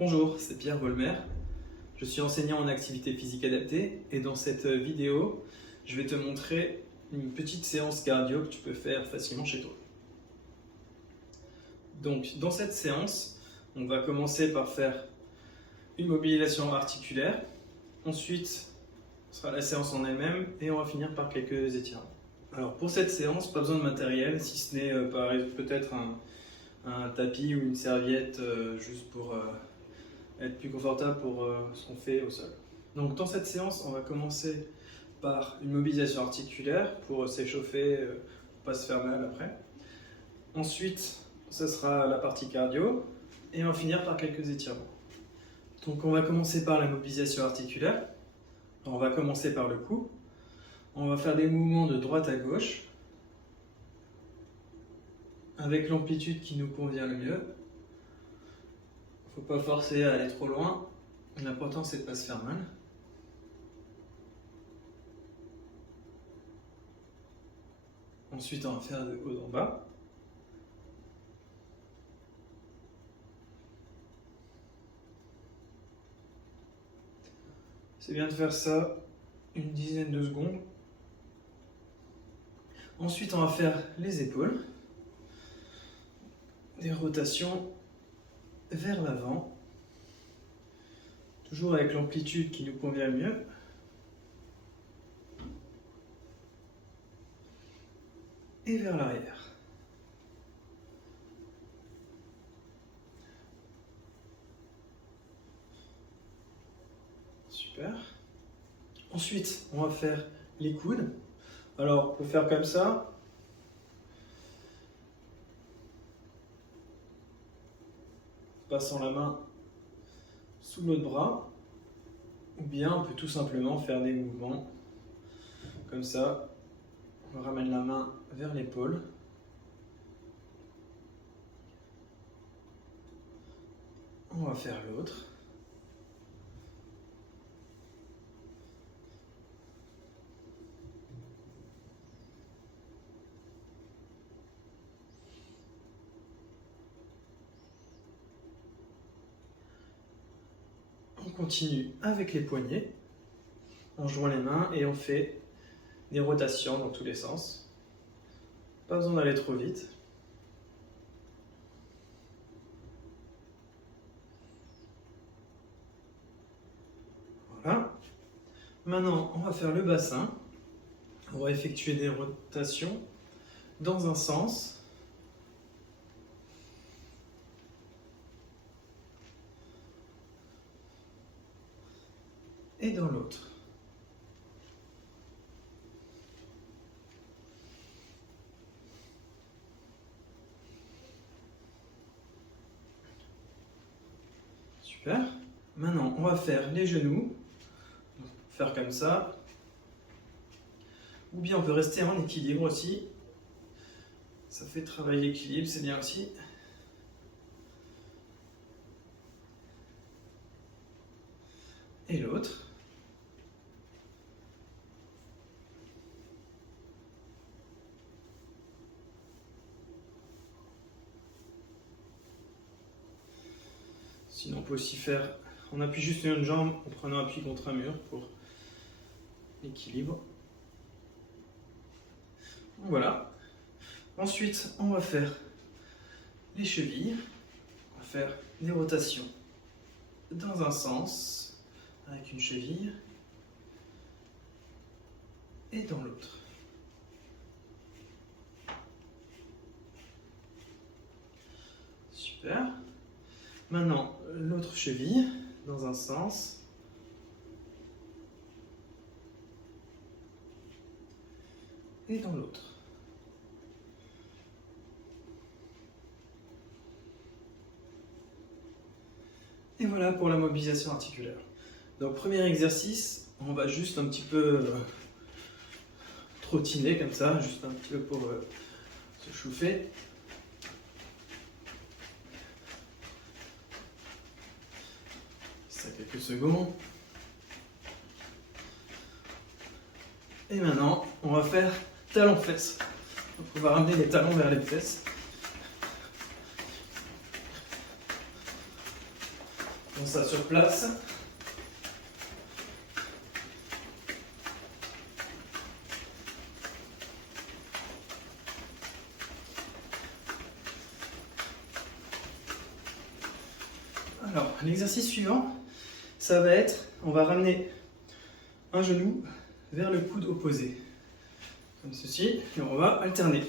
Bonjour, c'est Pierre Volmer. Je suis enseignant en activité physique adaptée et dans cette vidéo, je vais te montrer une petite séance cardio que tu peux faire facilement chez toi. Donc, dans cette séance, on va commencer par faire une mobilisation articulaire. Ensuite, ce sera la séance en elle-même et on va finir par quelques étirements. Alors, pour cette séance, pas besoin de matériel, si ce n'est peut-être un tapis ou une serviette juste pour être plus confortable pour ce qu'on fait au sol. Donc dans cette séance, on va commencer par une mobilisation articulaire pour s'échauffer, pour pas se faire mal après. Ensuite, ce sera la partie cardio et on va finir par quelques étirements. Donc on va commencer par la mobilisation articulaire. Alors, on va commencer par le cou. On va faire des mouvements de droite à gauche avec l'amplitude qui nous convient le mieux. Faut pas forcer à aller trop loin. L'important c'est de pas se faire mal. Ensuite on va faire de haut en bas. C'est bien de faire ça une dizaine de secondes. Ensuite on va faire les épaules. Des rotations vers l'avant, toujours avec l'amplitude qui nous convient le mieux. Et vers l'arrière. Super. Ensuite, on va faire les coudes. Alors, pour faire comme ça, passant la main sous l'autre bras, ou bien on peut tout simplement faire des mouvements comme ça. On ramène la main vers l'épaule. On va faire l'autre. On continue avec les poignets. On joint les mains et on fait des rotations dans tous les sens. Pas besoin d'aller trop vite. Voilà. Maintenant, on va faire le bassin. On va effectuer des rotations dans un sens. Et dans l'autre. Super. Maintenant, on va faire les genoux. Faire comme ça. Ou bien on peut rester en équilibre aussi. Ça fait travailler l'équilibre, c'est bien aussi. Et l'autre. Sinon, on peut aussi faire, on appuie juste une jambe en prenant appui contre un mur pour l'équilibre. Voilà. Ensuite, on va faire les chevilles. On va faire des rotations dans un sens avec une cheville et dans l'autre. Super. Maintenant, l'autre cheville dans un sens. Et dans l'autre. Et voilà pour la mobilisation articulaire. Donc, premier exercice, on va juste un petit peu trottiner comme ça, juste un petit peu pour se chauffer. Ça quelques secondes. Et maintenant, on va faire talons-fesses. Donc on va ramener les talons vers les fesses. On ça sur place. Alors, l'exercice suivant, ça va être, on va ramener un genou vers le coude opposé. Comme ceci, et on va alterner.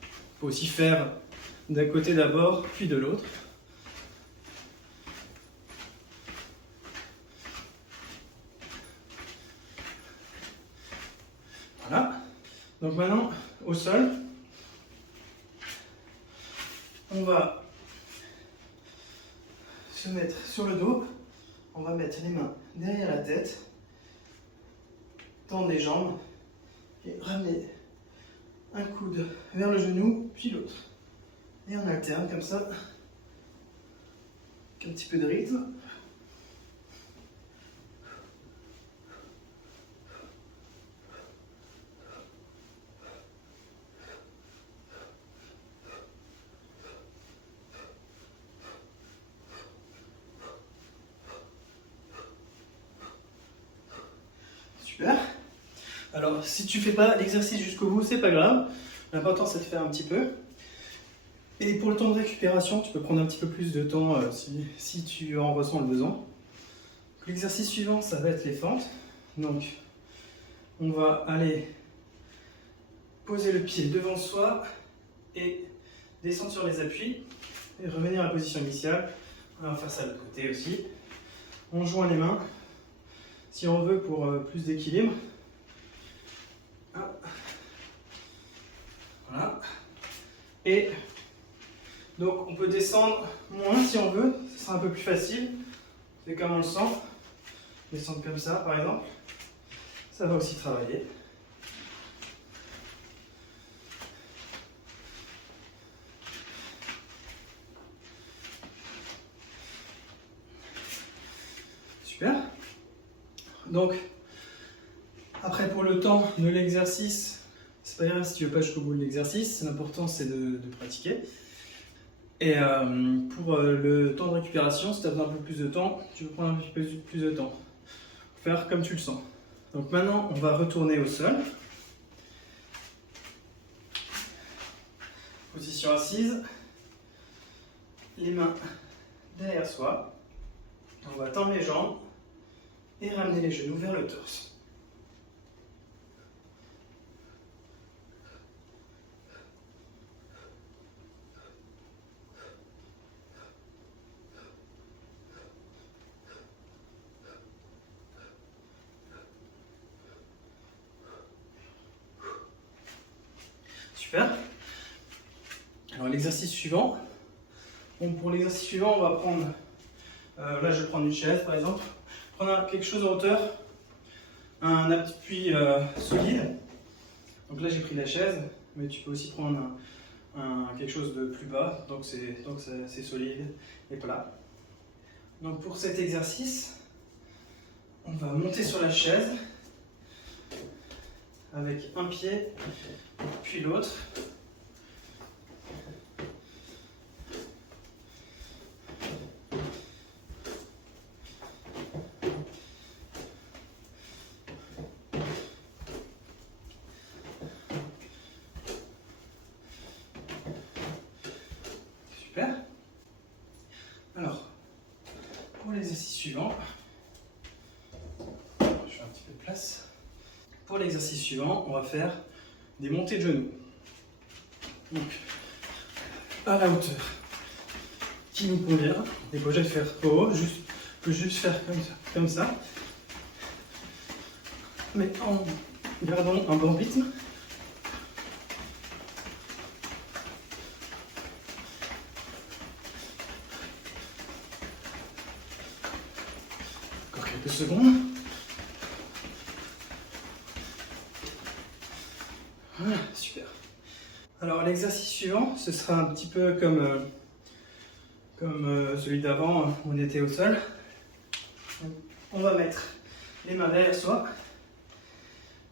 On peut aussi faire d'un côté d'abord, puis de l'autre. Voilà. Donc maintenant, au sol, on va se mettre sur le dos. On va mettre les mains derrière la tête, tendre les jambes et ramener un coude vers le genou, puis l'autre. Et on alterne comme ça, avec un petit peu de rythme. Super. Alors, si tu fais pas l'exercice jusqu'au bout, c'est pas grave. L'important, c'est de faire un petit peu. Et pour le temps de récupération, tu peux prendre un petit peu plus de temps si tu en ressens le besoin. L'exercice suivant, ça va être les fentes. Donc, on va aller poser le pied devant soi et descendre sur les appuis et revenir à la position initiale. On va faire ça de l'autre côté aussi. On joint les mains si on veut pour plus d'équilibre. Voilà. Et donc on peut descendre moins si on veut, ce sera un peu plus facile. C'est comme on le sent. Descendre comme ça par exemple. Ça va aussi travailler. Super. Donc, après pour le temps de l'exercice, c'est pas grave si tu veux pas jusqu'au bout de l'exercice, l'important c'est de pratiquer. Et pour le temps de récupération, si tu as besoin un peu plus de temps, tu peux prendre un petit peu plus de temps. Faire comme tu le sens. Donc maintenant, on va retourner au sol. Position assise. Les mains derrière soi. On va tendre les jambes et ramener les genoux vers le torse. Super. Alors l'exercice suivant. Bon, pour l'exercice suivant, on va prendre, là je vais prendre une chaise par exemple, prendre quelque chose en hauteur, un appui solide. Donc là j'ai pris la chaise, mais tu peux aussi prendre quelque chose de plus bas, donc c'est solide et plat. Donc pour cet exercice, on va monter sur la chaise avec un pied puis l'autre. Super. Alors, pour l'exercice suivant, je fais un petit peu de place. Pour l'exercice suivant, on va faire des montées de genoux. Donc, à la hauteur qui nous convient. On n'est pas obligé de faire haut, on peut juste faire comme ça. Mais en gardant un bon rythme. Encore quelques secondes. Voilà, super. Alors l'exercice suivant, ce sera un petit peu comme celui d'avant, on était au sol. On va mettre les mains derrière soi.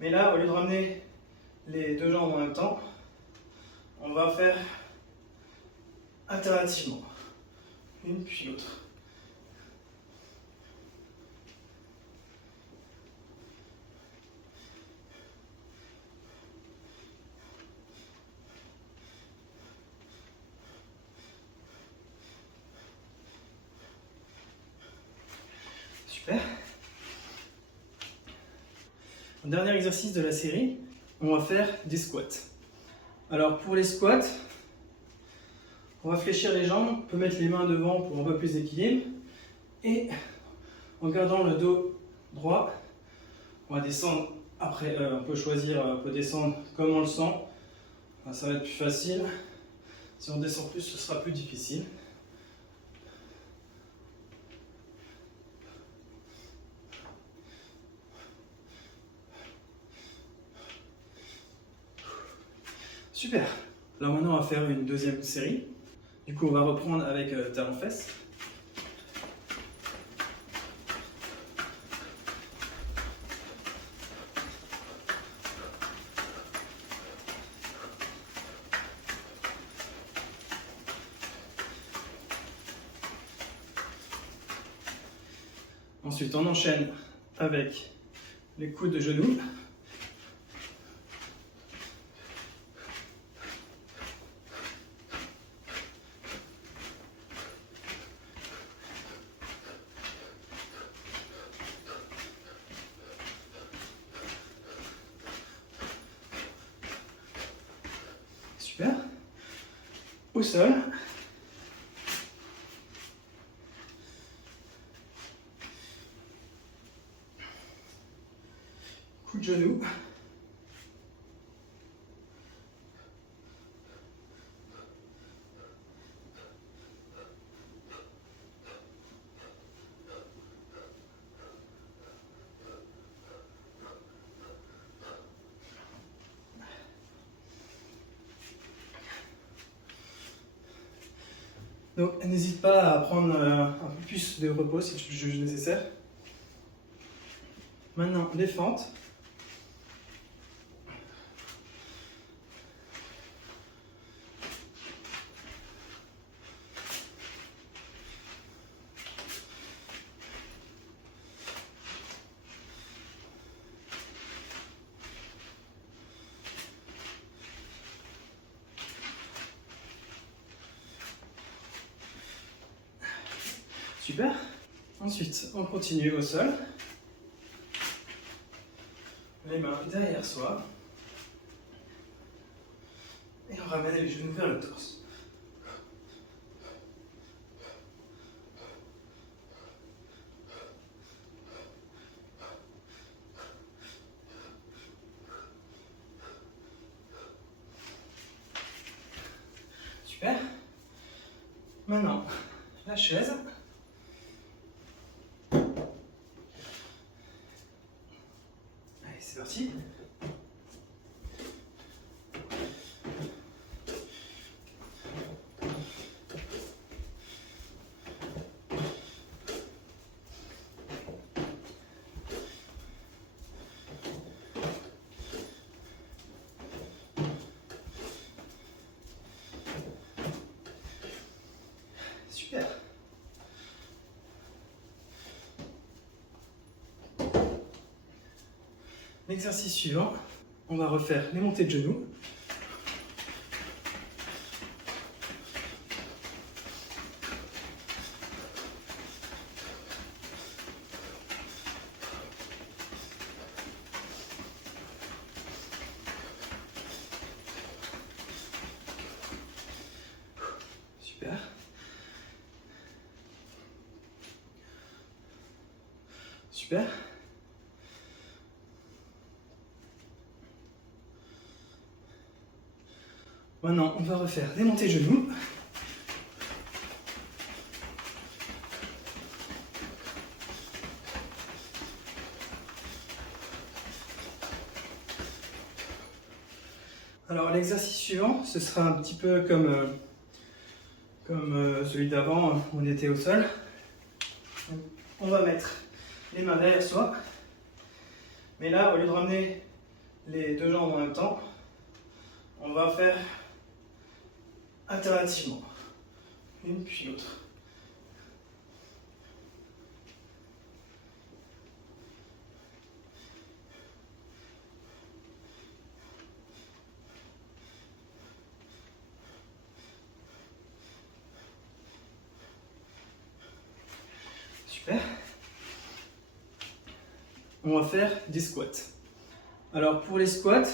Mais là, au lieu de ramener les deux jambes en même temps, On va faire alternativement, une puis l'autre. Super. Dernier exercice de la série, on va faire des squats. Alors pour les squats, on va fléchir les jambes, on peut mettre les mains devant pour un peu plus d'équilibre. Et en gardant le dos droit, on va descendre. Après, on peut choisir, on peut descendre comme on le sent. Ça va être plus facile. Si on descend plus, ce sera plus difficile. Super. Alors maintenant, on va faire une deuxième série. Du coup, on va reprendre avec talons-fesses. Ensuite, on enchaîne avec les coudes de genoux. Super. Au sol. Coup de genou. Donc n'hésite pas à prendre un peu plus de repos si tu le juges nécessaire. Maintenant, les fentes. Super. Ensuite, on continue au sol. Les mains derrière soi. Et on ramène les genoux vers le torse. Super. Maintenant, la chaise. Allez, c'est parti. Super. L'exercice suivant, on va refaire les montées de genoux. Super. Super. Maintenant, on va refaire des montées genoux. Alors, l'exercice suivant, ce sera un petit peu comme celui d'avant, on était au sol. Donc, on va mettre les mains derrière soi. Mais là, au lieu de ramener les deux jambes en même temps, on va faire alternativement. Une puis l'autre. Super. On va faire des squats. Alors pour les squats,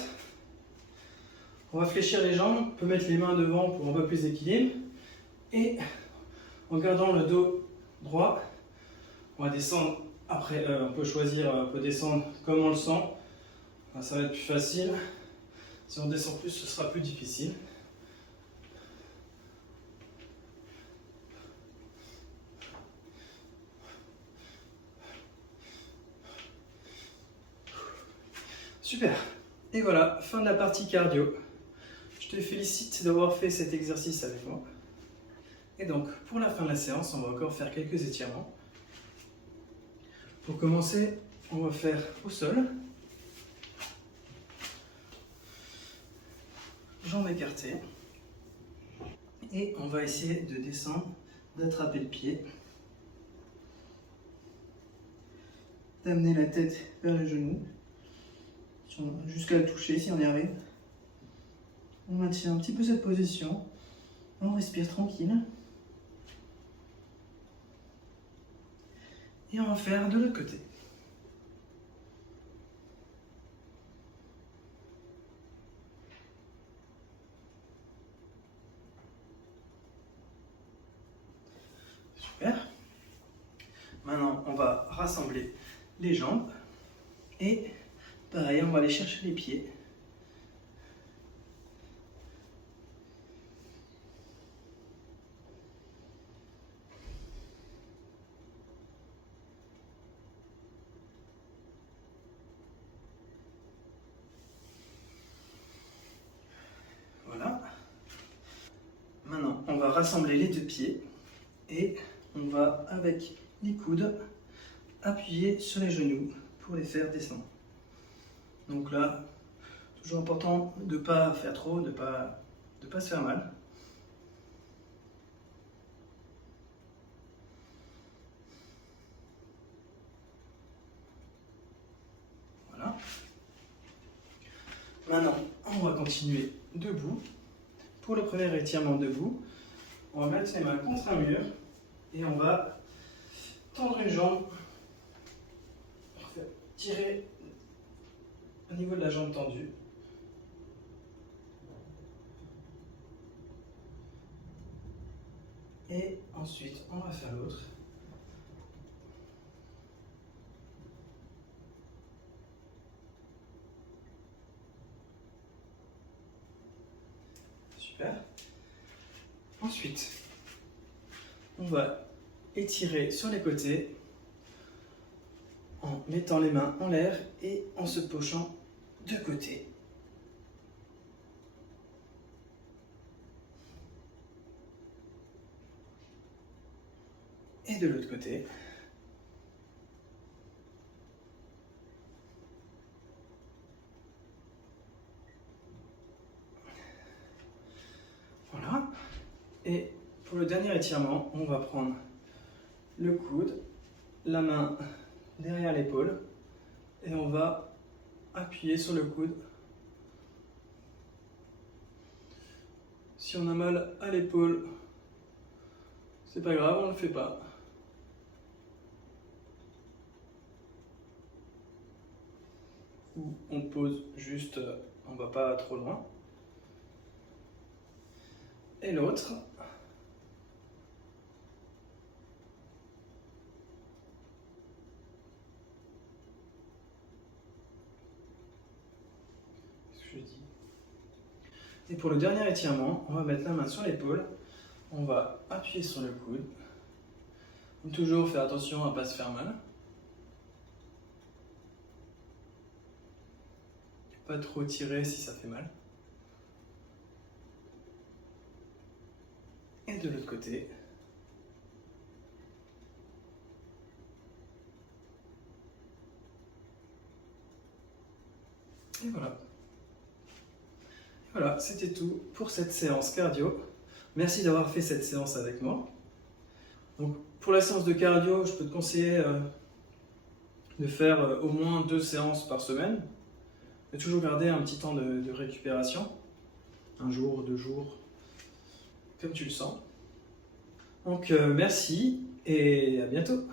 on va fléchir les jambes, on peut mettre les mains devant pour un peu plus d'équilibre. Et en gardant le dos droit, on va descendre. Après, on peut choisir, on peut descendre comme on le sent. Ça va être plus facile. Si on descend plus, ce sera plus difficile. Super. Et voilà, fin de la partie cardio. Je te félicite d'avoir fait cet exercice avec moi. Et donc, pour la fin de la séance, on va encore faire quelques étirements. Pour commencer, on va faire au sol. Jambes écartées. Et on va essayer de descendre, d'attraper le pied. D'amener la tête vers le genou. Jusqu'à le toucher si on y arrive. On maintient un petit peu cette position. On respire tranquille. Et on va faire de l'autre côté. Super. Maintenant, on va rassembler les jambes. Et pareil, on va aller chercher les pieds. Voilà. Maintenant, on va rassembler les deux pieds et on va, avec les coudes, appuyer sur les genoux pour les faire descendre. Donc là, toujours important de ne pas faire trop, de pas se faire mal. Voilà. Maintenant, on va continuer debout. Pour le premier étirement debout, on va mettre les mains contre un mur et on va tendre une jambe, tirer au niveau de la jambe tendue. Et ensuite, on va faire l'autre. Super. Ensuite, on va étirer sur les côtés en mettant les mains en l'air et en se penchant de côté. Et de l'autre côté. Voilà. Et pour le dernier étirement, on va prendre le coude, la main derrière l'épaule et on va appuyer sur le coude. Si on a mal à l'épaule, c'est pas grave, on ne le fait pas. Ou on pose juste, on va pas trop loin. Et l'autre. Qu'est-ce que je dis? Et pour le dernier étirement, on va mettre la main sur l'épaule. On va appuyer sur le coude. Toujours faire attention à ne pas se faire mal. Pas trop tirer si ça fait mal. Et de l'autre côté. Et voilà. Voilà, c'était tout pour cette séance cardio. Merci d'avoir fait cette séance avec moi. Donc, pour la séance de cardio, je peux te conseiller de faire au moins 2 séances par semaine. De toujours garder un petit temps de récupération. 1 jour, 2 jours, comme tu le sens. Donc merci et à bientôt.